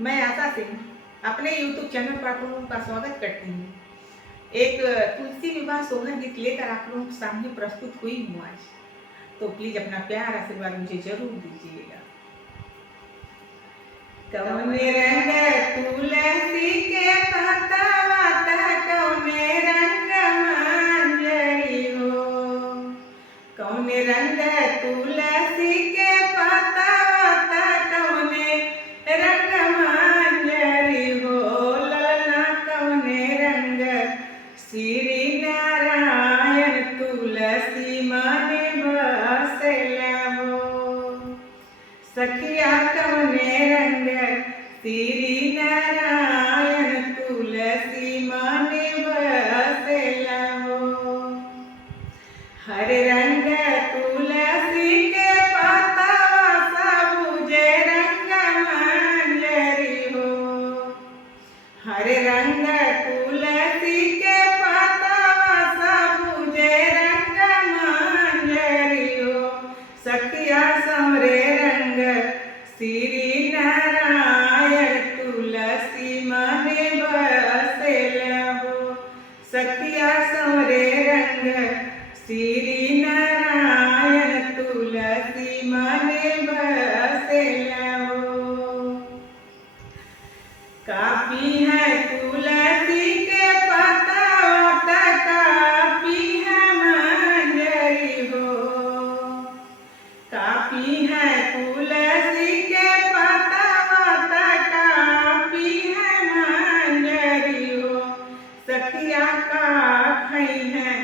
मैं आशा सिंह अपने YouTube channel पर आप लोगों का स्वागत करती हूँ। एक तुलसी विवाह सोहर गीत लेकर आप लोगों के सामने प्रस्तुत हुई हूँ आज। तो प्लीज अपना प्यार आशीर्वाद मुझे जरूर दीजिएगा। कौने रंग तुलसी के पतवा कौने रंग मंजरी हो, कौने रंग तुलसी के पतवा कौने रंग मंजरी हो, ललना कौने रंग श्री नारायण तुलसी माने बसेला हो। सखिया कौने रंग श्री नारायण तुलसी माने बसेला हो। हरे रंग तुलसी के पतवा सबुजे रंग मंजरी हो, हरे रंग तुलसी के पतवा सबुजे रंग मंजरी हो। सखिया समरे रंग श्री नारायण तुलसी माने बसेला हो। सखिया समरे रंग श्री नारायण तुलसी माने बसेला हो। कापी है तुलसी के पतवा कापी है मंजरी हो, कापी है तुलसी के पतवा कापी है मंजरी हो। सखिया का खई है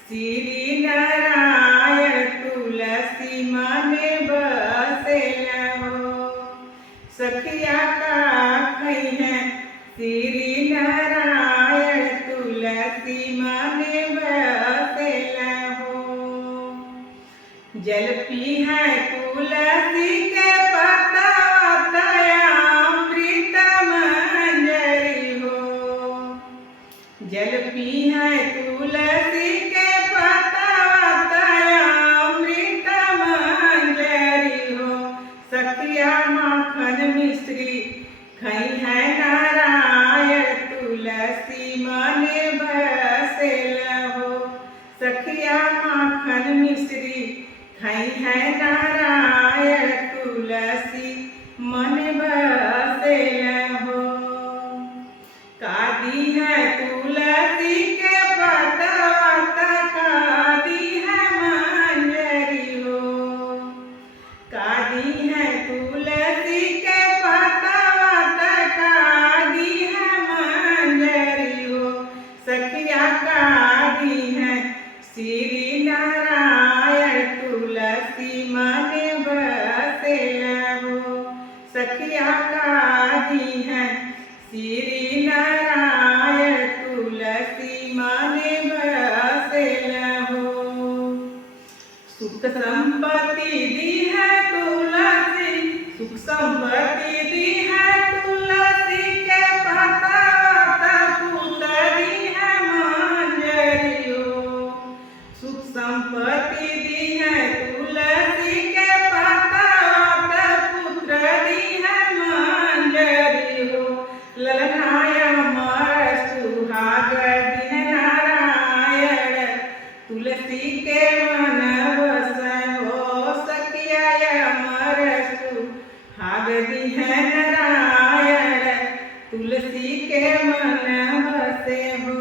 श्री नारायण तुलसी माने बसेला हो। सखिया का खई है श्री नारायण तुलसी माने बसेला हो। जल पी है तुलसी के पतवा अमृत मंजरी हो, जल पी है तुलसी के पतवा अमृत मंजरी हो। सखिया माखन मिश्री खई है नारायण तुलसी माने बसेला हो। सखिया माखन मिश्री खई है नारायण तुलसी माने बसेला हो। कादी है तुलसी के पतवा कादी है मंजरी हो, कादी है तुलसी के पतवा कादी है मंजरी हो। सखिया कादी है श्री नारायण तुलसी माने बसेला हो। सखिया कादी है श्री नारायण तुलसी माने बसेला हो। सुख संपत्ति दी है तुलसी, सुख संपत्ति दी है तुलसी के पतवा पुतरी है मंजरी हो। सुख संपत्ति दी है तुलसी के पतवा पुत्र दी है मंजरी हो। ललनाया मार सुहाग दी है नारायण तुलसी के मन बस हो। सखिया अमर सुहाग दी है नारायण तुलसी के मन बसे हो।